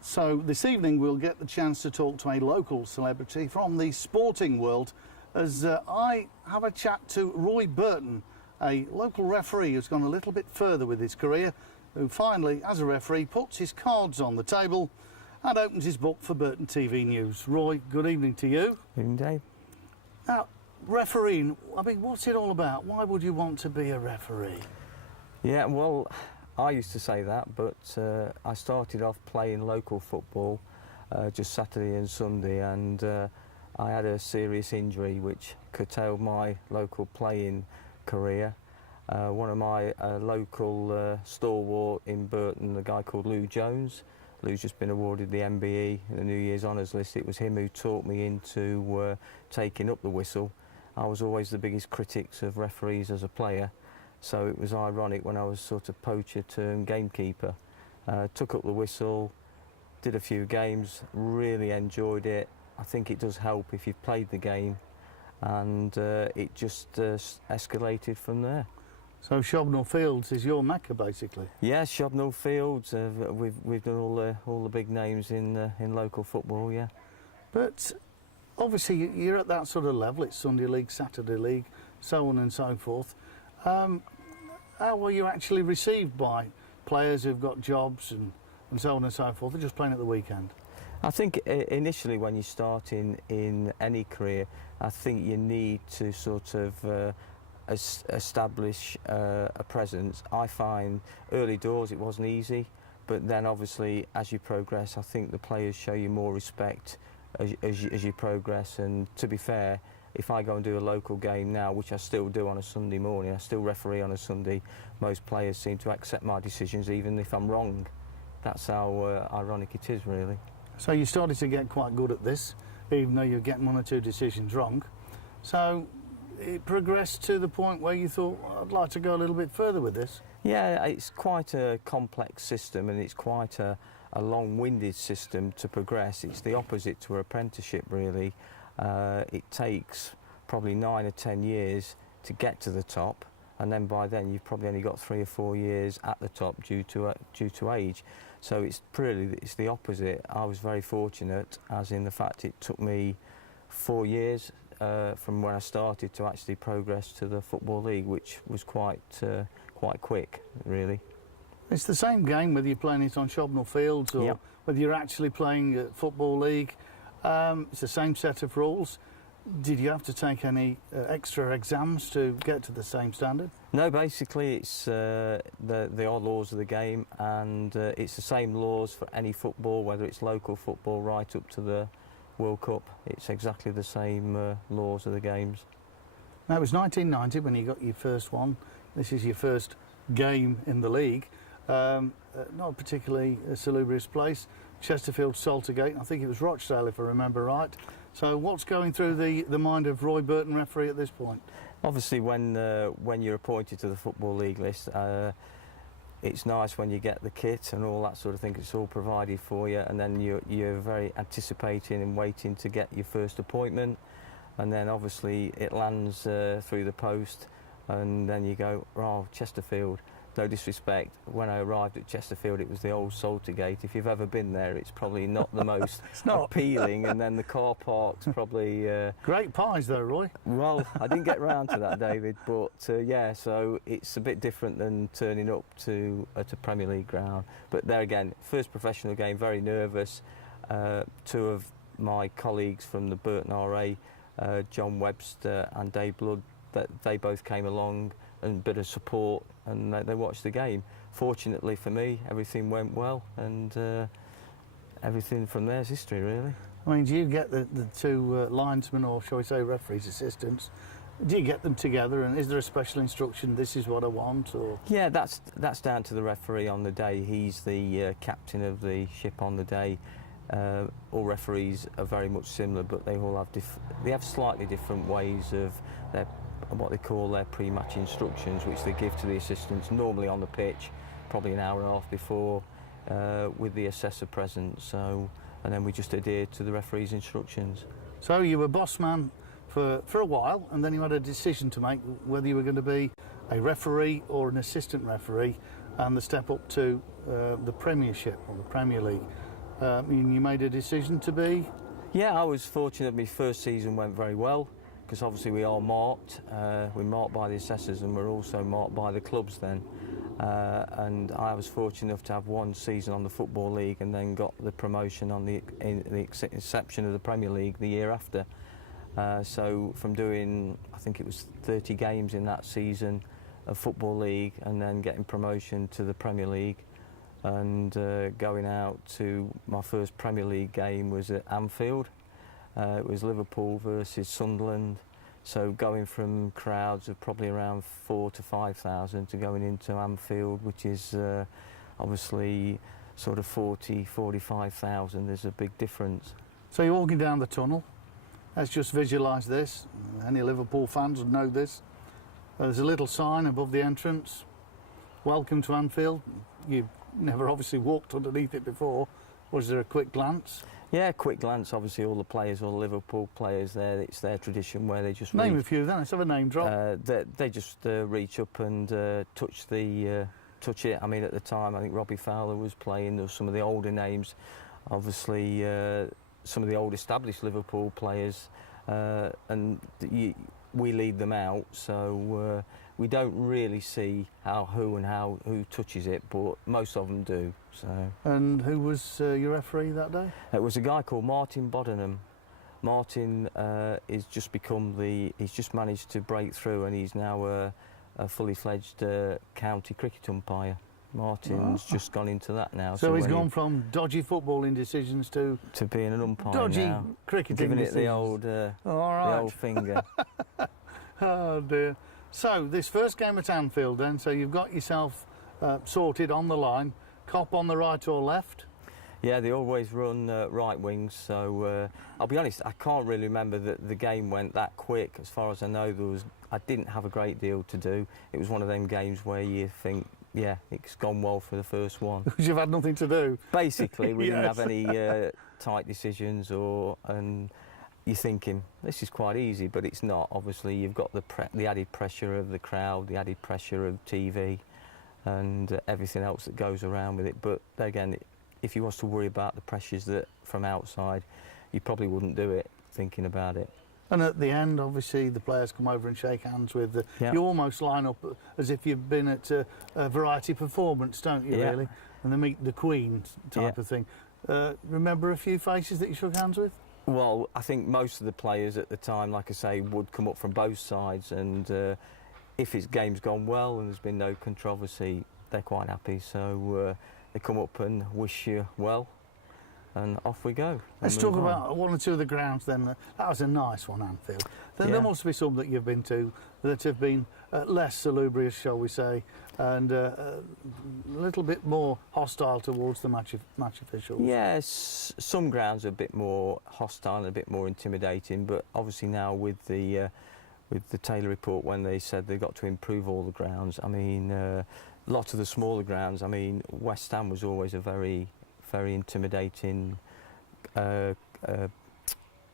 So this evening we'll get the chance to talk to a local celebrity from the sporting world as I have a chat to Roy Burton, a local referee who's gone a little bit further with his career, who finally, as a referee, puts his cards on the table and opens his book for Burton TV News. Roy, good evening to you. Good evening, Dave. Now, refereeing, I mean, what's it all about? Why would you want to be a referee? Yeah, well, I used to say that, but I started off playing local football just Saturday and Sunday, and I had a serious injury which curtailed my local playing career. One of my local stalwart in Burton, a guy called Lou Jones. Lou's just been awarded the MBE, the New Year's Honours List. It was him who taught me into taking up the whistle. I was always the biggest critics of referees as a player, so it was ironic when I was sort of poacher turned gamekeeper. Took up the whistle, did a few games, really enjoyed it. I think it does help if you've played the game, and it just escalated from there. So Shobnall Fields is your mecca, basically. Yeah, Shobnall Fields. We've done all the big names in local football. Yeah. But obviously you're at that sort of level. It's Sunday League, Saturday League, so on and so forth. How were you actually received by players who've got jobs and so on and so forth? They're just playing at the weekend. I think initially when you start in any career, I think you need to sort of establish a presence. I find early doors it wasn't easy, but then obviously as you progress, I think the players show you more respect as you progress. And to be fair, if I go and do a local game now, which I still do on a Sunday morning, I still referee on a Sunday, most players seem to accept my decisions even if I'm wrong. That's how ironic it is, really. So you started to get quite good at this, even though you're getting one or two decisions wrong. So it progressed to the point where you thought, I'd like to go a little bit further with this. Yeah, it's quite a complex system, and it's quite a long-winded system to progress. It's the opposite to an apprenticeship, really. It takes probably 9 or 10 years to get to the top, and then by then you've probably only got 3 or 4 years at the top due to age. So it's the opposite. I was very fortunate, as in the fact it took me 4 years from when I started to actually progress to the Football League, which was quite quick, really. It's the same game whether you're playing it on Shobnall Fields or yep. whether you're actually playing at Football League. It's the same set of rules. Did you have to take any extra exams to get to the same standard? No, basically it's the odd laws of the game, and it's the same laws for any football, whether it's local football right up to the World Cup. It's exactly the same laws of the games. Now, it was 1990 when you got your first one. This is your first game in the league. Not a particularly salubrious place. Chesterfield, Saltergate, I think it was Rochdale if I remember right. So what's going through the mind of Roy Burton, referee, at this point? Obviously when you're appointed to the Football League list, it's nice when you get the kit and all that sort of thing. It's all provided for you, and then you're very anticipating and waiting to get your first appointment, and then obviously it lands through the post, and then you go, oh, Chesterfield. No disrespect, when I arrived at Chesterfield it was the old Saltergate. If you've ever been there, it's probably not the most appealing, and then the car park's probably... Great pies though, Roy. Well, I didn't get round to that, David, but yeah, so it's a bit different than turning up at a Premier League ground. But there again, first professional game, very nervous. Two of my colleagues from the Burton RA, John Webster and Dave Blood, they both came along and a bit of support, and they watched the game. Fortunately for me, everything went well, and everything from there is history, really. I mean, do you get the two linesmen, or shall we say referees, assistants, do you get them together, and is there a special instruction, this is what I want, or...? Yeah, that's down to the referee on the day. He's the captain of the ship on the day. All referees are very much similar, but they all have slightly different ways of what they call their pre-match instructions, which they give to the assistants, normally on the pitch, probably an hour and a half before, with the assessor present. So, and then we just adhere to the referee's instructions. So you were boss man for a while, and then you had a decision to make whether you were going to be a referee or an assistant referee, and the step up to the Premiership or the Premier League. You made a decision to be. Yeah, I was fortunate. My first season went very well because obviously we are marked. We're marked by the assessors and we're also marked by the clubs then. And I was fortunate enough to have one season on the Football League and then got the promotion on the inception of the Premier League the year after. So from doing, I think it was 30 games in that season of Football League and then getting promotion to the Premier League and going out to my first Premier League game was at Anfield. It was Liverpool versus Sunderland. So going from crowds of probably around 4,000 to 5,000 to going into Anfield, which is obviously sort of 40,000, 45,000, there's a big difference. So you're walking down the tunnel. Let's just visualise this. Any Liverpool fans would know this. There's a little sign above the entrance. Welcome to Anfield. You've never obviously walked underneath it before. Was there a quick glance? Yeah, quick glance. Obviously, all the players, all the Liverpool players there, it's their tradition where they just name a few then. Let's have a name drop. They just reach up and touch it. I mean, at the time, I think Robbie Fowler was playing. There were some of the older names, obviously some of the old established Liverpool players, and we lead them out. So we don't really see who touches it, but most of them do. So. And who was your referee that day? It was a guy called Martin Bodenham. Martin he's just managed to break through, and he's now a fully fledged county cricket umpire. Martin's just gone into that now. So he's gone from dodgy footballing decisions to being an umpire dodgy now. Cricketing giving decisions. It the old finger. Oh dear. So this first game at Anfield then, so you've got yourself sorted on the line. Cop on the right or left? Yeah, they always run right wings, so I'll be honest, I can't really remember that the game went that quick. As far as I know, I didn't have a great deal to do. It was one of them games where you think, yeah, it's gone well for the first one. Because you've had nothing to do. Basically, we didn't have any tight decisions, and you're thinking, this is quite easy, but it's not. Obviously, you've got the added pressure of the crowd, the added pressure of TV, and everything else that goes around with it. But again, if you was to worry about the pressures that from outside, you probably wouldn't do it thinking about it. And at the end, obviously, the players come over and shake hands with you almost line up as if you've been at a variety performance, don't you, really? And they meet the Queen type of thing. Remember a few faces that you shook hands with? Well, I think most of the players at the time, like I say, would come up from both sides, and if his game's gone well and there's been no controversy, they're quite happy. So they come up and wish you well, and off we go. Let's talk about one or two of the grounds then. That was a nice one, Anfield. There must be some that you've been to that have been less salubrious, shall we say, and a little bit more hostile towards the match officials. Yes, some grounds are a bit more hostile and a bit more intimidating, but obviously now with the Taylor report, when they said they've got to improve all the grounds, I mean, lots of the smaller grounds, I mean, West Ham was always a very, very intimidating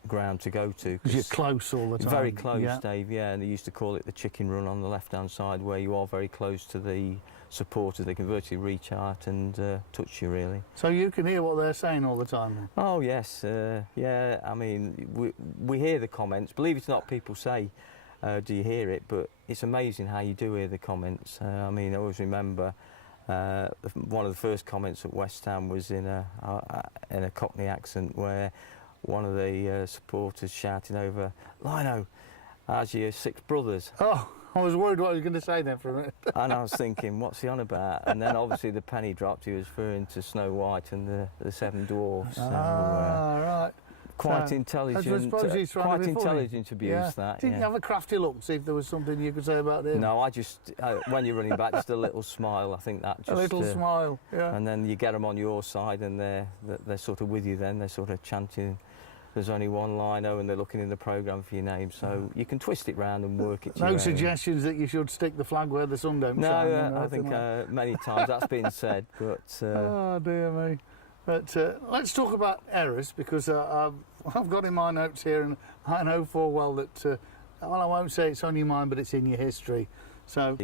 ground to go to. Because you're close all the time. Very close, Dave, and they used to call it the chicken run on the left-hand side, where you are very close to the supporters. They can virtually reach out and touch you, really. So you can hear what they're saying all the time then? Oh, yes, yeah, I mean, we hear the comments. Believe it or not, people say, do you hear it? But it's amazing how you do hear the comments. I mean, I always remember one of the first comments at West Ham was in a Cockney accent, where one of the supporters shouting over, "Lino, how's your 6 brothers?" Oh, I was worried what I was going to say then for a minute. And I was thinking, what's he on about? And then obviously the penny dropped. He was referring to Snow White and the 7 Dwarfs. So, right. Quite intelligent. Quite intelligent abuse, that. Didn't you have a crafty look, see if there was something you could say about him? No, I just when you're running back, just a little smile. I think that just a little smile. Yeah. And then you get them on your side, and they're sort of with you. Then they're sort of chanting. There's only one Lino, and they're looking in the programme for your name, so you can twist it round and work it to No suggestions that you should stick the flag where the sun don't shine? No, I think many times that's been said, but... Oh, dear me. But let's talk about errors, because I've got in my notes here, and I know full well that, well, I won't say it's on your mind, but it's in your history. So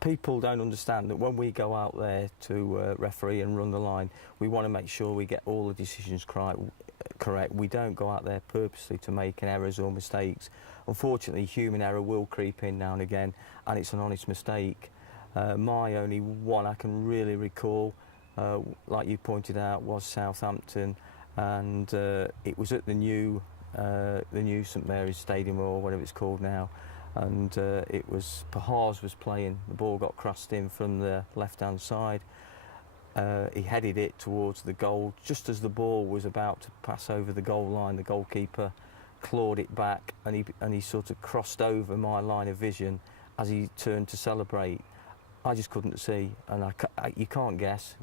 people don't understand that when we go out there to referee and run the line, we want to make sure we get all the decisions correct. We don't go out there purposely to make errors or mistakes. Unfortunately, human error will creep in now and again, and it's an honest mistake. My only one I can really recall, like you pointed out, was Southampton, and it was at the new St Mary's Stadium, or whatever it's called now, and it was Pahars was playing. The ball got crossed in from the left-hand side. He headed it towards the goal. Just as the ball was about to pass over the goal line, the goalkeeper clawed it back, and he sort of crossed over my line of vision as he turned to celebrate. I just couldn't see, and you can't guess.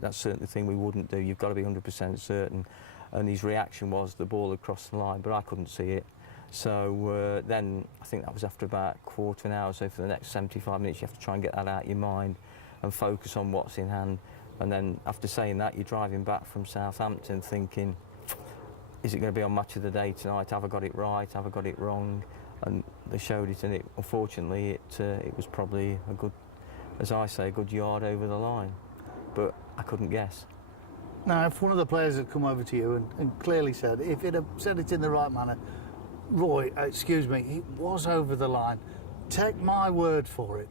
That's certainly the thing we wouldn't do. You've got to be 100% certain. And his reaction was the ball had crossed the line, but I couldn't see it. So then I think that was after about a quarter of an hour. So for the next 75 minutes, you have to try and get that out of your mind and focus on what's in hand. And then after saying that, you're driving back from Southampton thinking, is it going to be on Match of the Day tonight? Have I got it right? Have I got it wrong? And they showed it, and unfortunately it was probably a good, as I say, a good yard over the line. But I couldn't guess. Now, if one of the players had come over to you and clearly said, if it had said it in the right manner, Roy, excuse me, it was over the line, take my word for it,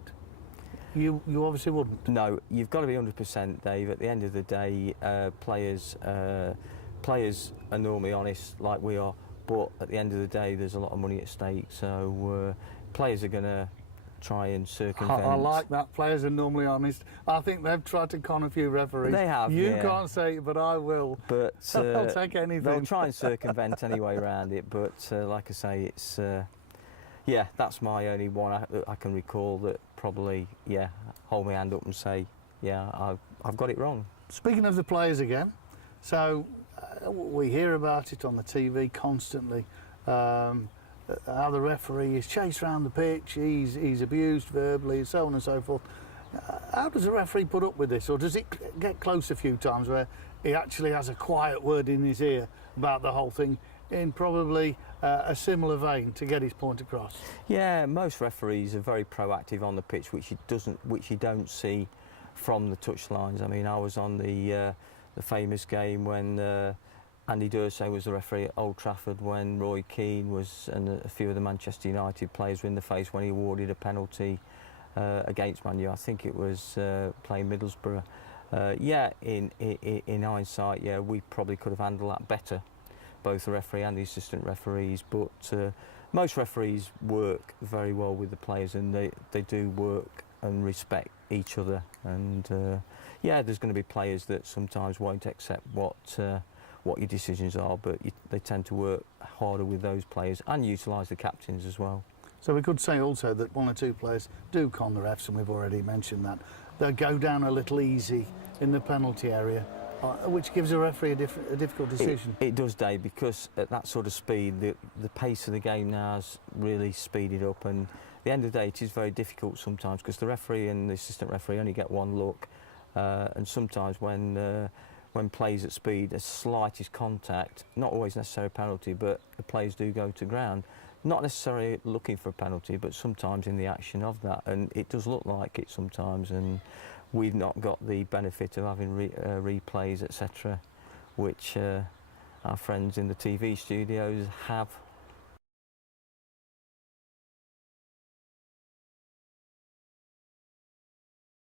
you obviously wouldn't. No, you've got to be 100%, Dave. At the end of the day, players are normally honest, like we are, but at the end of the day, there's a lot of money at stake, so players are going to try and circumvent. I like that. Players are normally honest. I think they've tried to con a few referees. They have. You yeah. can't say it, but I will. But I'll take anything. They'll try and circumvent any way around it. But like I say, it's yeah, that's my only one that I can recall that probably hold my hand up and say I've got it wrong. Speaking of the players again, so we hear about it on the TV constantly. How the referee is chased around the pitch, he's abused verbally, so on and so forth. How does a referee put up with this, or does it get close a few times where he actually has a quiet word in his ear about the whole thing in probably a similar vein to get his point across? Yeah, most referees are very proactive on the pitch, which you don't see from the touchlines. I mean, I was on the famous game when Andy Dursey was the referee at Old Trafford, when Roy Keane and a few of the Manchester United players were in the face when he awarded a penalty against Man U. I think it was playing Middlesbrough. In hindsight, we probably could have handled that better, both the referee and the assistant referees. But most referees work very well with the players, and they do work and respect each other. And there's going to be players that sometimes won't accept what your decisions are, but they tend to work harder with those players and utilise the captains as well. So we could say also that one or two players do con the refs, and we've already mentioned that. They'll go down a little easy in the penalty area, which gives a referee a difficult decision. It does, Dave, because at that sort of speed, the pace of the game now has really speeded up, and at the end of the day it is very difficult sometimes, because the referee and the assistant referee only get one look, and sometimes when plays at speed, the slightest contact, not always necessarily a penalty, but the players do go to ground. Not necessarily looking for a penalty, but sometimes in the action of that, and it does look like it sometimes, and we've not got the benefit of having replays, etc., which our friends in the TV studios have